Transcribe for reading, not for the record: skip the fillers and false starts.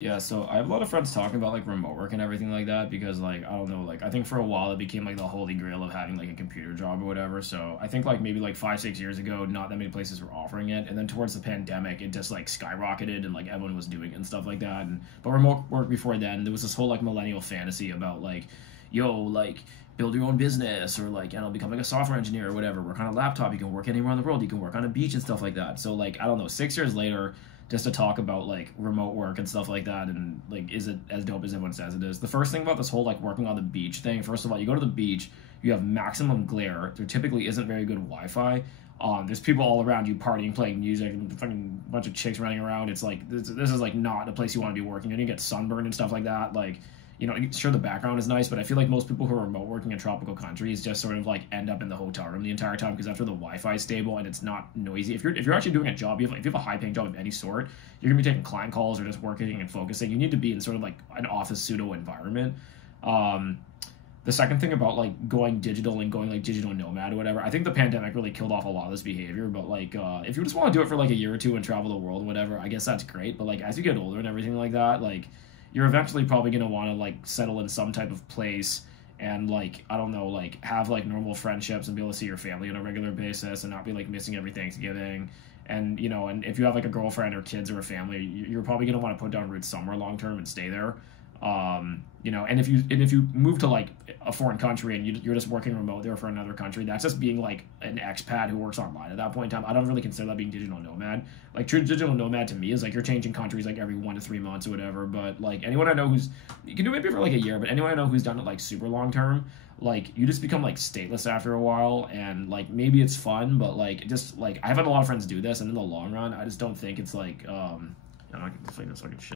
Yeah, so I have a lot of friends talking about like remote work and everything like that because like I don't know, like I think for a while it became like the holy grail of having like a computer job or whatever. So I think like maybe like 5, 6 years ago, not that many places were offering it, and then towards the pandemic, it just like skyrocketed and like everyone was doing it and stuff like that. And but remote work before then, there was this whole like millennial fantasy about like, yo, like build your own business or like become like a software engineer or whatever. Work on a laptop, you can work anywhere in the world, you can work on a beach and stuff like that. So like I don't know, 6 years later just to talk about like remote work and stuff like that and like is it as dope as everyone says it is. The first thing about this whole like working on the beach thing, first of all, you go to the beach, you have maximum glare, there typically isn't very good Wi-Fi. There's people all around you partying, playing music, and fucking bunch of chicks running around. It's like this is like not a place you want to be working. And you get sunburned and stuff like that. Like, sure the background is nice, but I feel like most people who are remote working in tropical countries just sort of like end up in the hotel room the entire time because after the Wi-Fi is stable and it's not noisy. If you're actually doing a job, if you have a high paying job of any sort, you're gonna be taking client calls or just working and focusing. You need to be in sort of like an office pseudo environment. The second thing about like going digital and going like digital nomad or whatever, I think the pandemic really killed off a lot of this behavior. But like, if you just want to do it for like a year or two and travel the world, whatever, I guess that's great. But like, as you get older and everything like that, like, you're eventually probably gonna want to like settle in some type of place and like I don't know, like have like normal friendships and be able to see your family on a regular basis and not be like missing every Thanksgiving. And and if you have like a girlfriend or kids or a family, you're probably gonna want to put down roots somewhere long term and stay there. And if you move to like a foreign country and you're just working remote there for another country, that's just being like an expat who works online at that point in time. I don't really consider that being digital nomad. Like true digital nomad to me is like you're changing countries like every 1 to 3 months or whatever. But like anyone I know who's you can do it maybe for like a year, but anyone I know who's done it like super long term, like you just become like stateless after a while, and like maybe it's fun, but like just like I've had a lot of friends do this, and in the long run, I just don't think it's like I don't know, I can play this fucking shit.